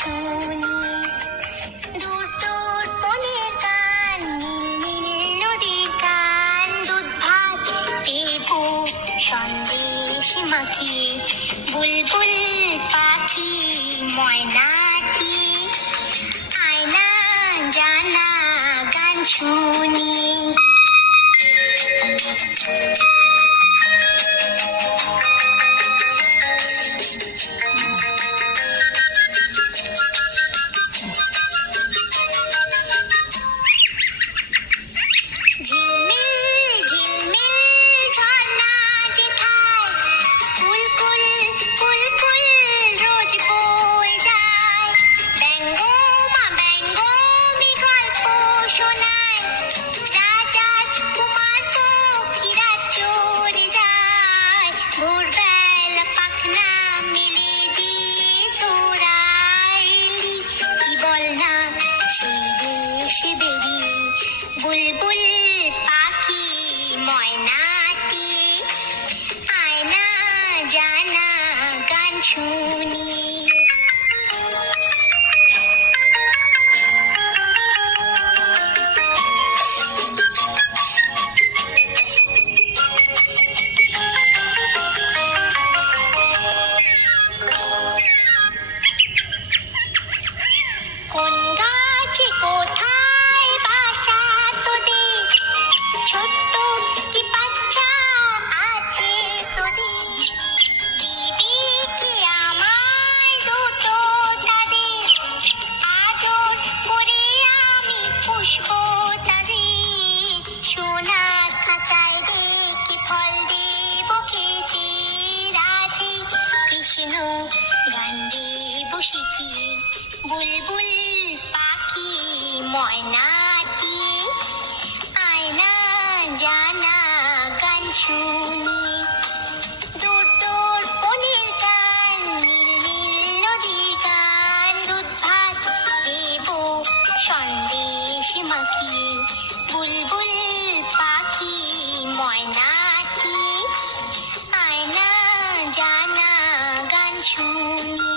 শুনি। দূর দূর বনের গান, নীল নীল নদীর গান, দুধ ভাত দেবো সন্দেশ মাখিয়ে, বুলবুল পাখি ময়নাটি আয়না জানা গান শুনি। ঝিলমিল ঝিলমিল ঝর্ণা যেথায় কুলকুল কুলকুল রোজ বয়ে যায়, ব্যঙ্গমা ব্যঙ্গমি গল্প শোনায়, রাজার কুমার পক্ষীরা চড়ে যায়, ভোরবেলা পাখনা মেলে দিয়ে তোরা এলি, কি বল না সেই দেশে বেরিয়ে, বুলবুল পাখি ময়নাটি আয়না জানা গান শুনি। কোন গাছে কোথায় বাসা তোদের, ছোট্ট কি বাচ্চা আছে তোদের, দিবি কি আমায় দুটো তাদের, আদর করে আমি পুষবো তাদের, সোনার খাঁচায় রেখে ফল দেবো খেতে রাধে কৃষ্ণ গান দেবো শিখিয়ে, বুলবুল পাখি ময়নাটি আয়না জানা গান শুনি। দূর দূর বনের গান, নীল নীল নদীর গান, দুধ ভাত দেবো সন্দেশ মাখিয়ে, বুলবুল পাখি ময়নাটি আয়না জানা গান শুনি।